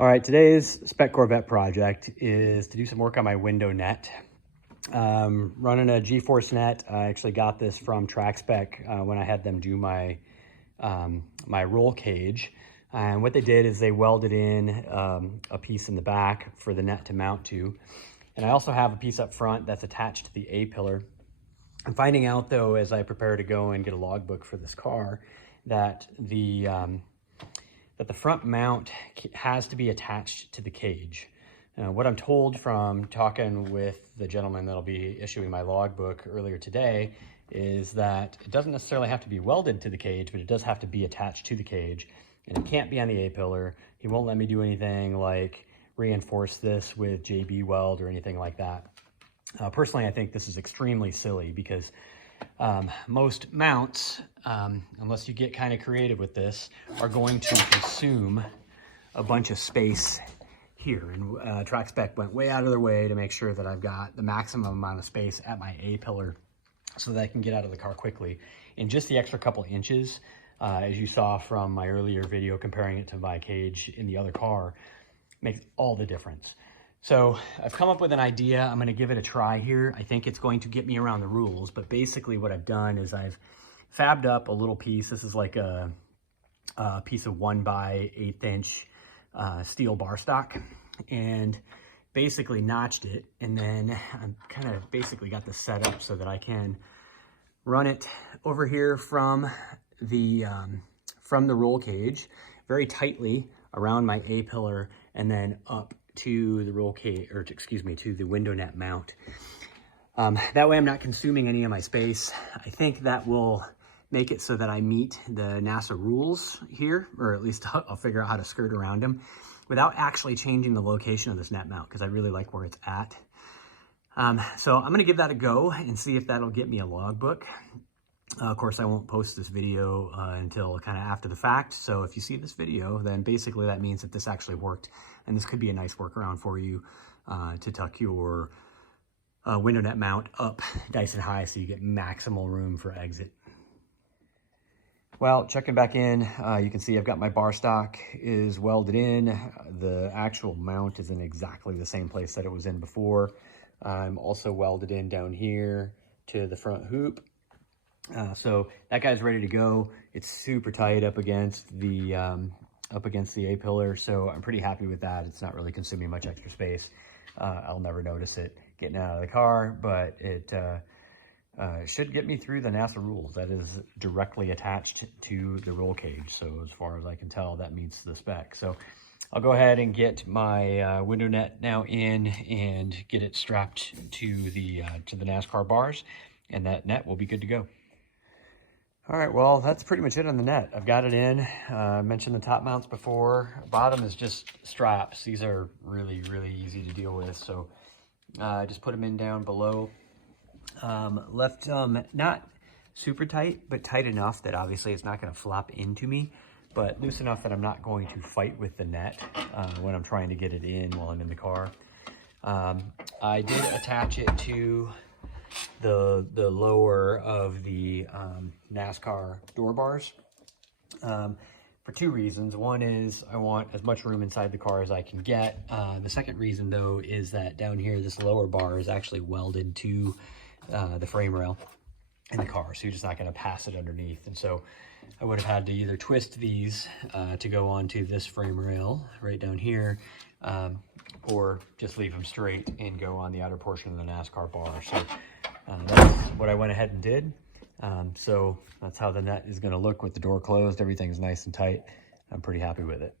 All right, today's Spec Corvette project is to do some work on my window net. Running a G-force net. I actually got this from Spec when I had them do my my roll cage. And what they did is they welded in a piece in the back for the net to mount to. And I also have a piece up front that's attached to the A-pillar. I'm finding out though, as I prepare to go and get a logbook for this car, that the front mount has to be attached to the cage. What I'm told from talking with the gentleman that'll be issuing my logbook earlier today is that it doesn't necessarily have to be welded to the cage, but it does have to be attached to the cage, and it can't be on the A-pillar. He won't let me do anything like reinforce this with JB weld or anything like that. Personally, I think this is extremely silly because most mounts, unless you get kind of creative with this, are going to consume a bunch of space here. And Spec went way out of their way to make sure that I've got the maximum amount of space at my A-pillar so that I can get out of the car quickly. And just the extra couple inches, as you saw from my earlier video comparing it to my cage in the other car, makes all the difference. So I've come up with an idea. I'm going to give it a try here. I think it's going to get me around the rules, but basically what I've done is I've fabbed up a little piece. This is like a piece of 1x8 inch steel bar stock, and basically notched it. And then I'm kind of basically got this set up so that I can run it over here from the roll cage very tightly around my A-pillar and then up to the roll cage, or excuse me, to the window net mount. That way I'm not consuming any of my space. I think that will make it so that I meet the NASA rules here, or at least I'll figure out how to skirt around them without actually changing the location of this net mount, because I really like where it's at. So I'm gonna give that a go and see if that'll get me a logbook. Of course, I won't post this video until kind of after the fact. So if you see this video, then basically that means that this actually worked. And this could be a nice workaround for you to tuck your window net mount up nice and high so you get maximal room for exit. Well, checking back in, you can see I've got my bar stock is welded in. The actual mount is in exactly the same place that it was in before. I'm also welded in down here to the front hoop. So that guy's ready to go. It's super tight up against the A-pillar, so I'm pretty happy with that. It's not really consuming much extra space. I'll never notice it getting out of the car, but it should get me through the NASA rules. That is directly attached to the roll cage, so as far as I can tell, that meets the spec. So I'll go ahead and get my window net now in and get it strapped to the NASCAR bars, and that net will be good to go. All right, well, that's pretty much it on the net. I've got it in. I mentioned the top mounts before. Bottom is just straps. These are really, really easy to deal with. So I just put them in down below. Left not super tight, but tight enough that obviously it's not going to flop into me, but loose enough that I'm not going to fight with the net when I'm trying to get it in while I'm in the car. I did attach it to the lower of the NASCAR door bars for two reasons. One is I want as much room inside the car as I can get. The second reason though is that down here this lower bar is actually welded to the frame rail in the car, so you're just not going to pass it underneath. And so I would have had to either twist these to go onto this frame rail right down here, or just leave them straight and go on the outer portion of the NASCAR bar. So that's what I went ahead and did. So that's how the net is going to look with the door closed. Everything's nice and tight. I'm pretty happy with it.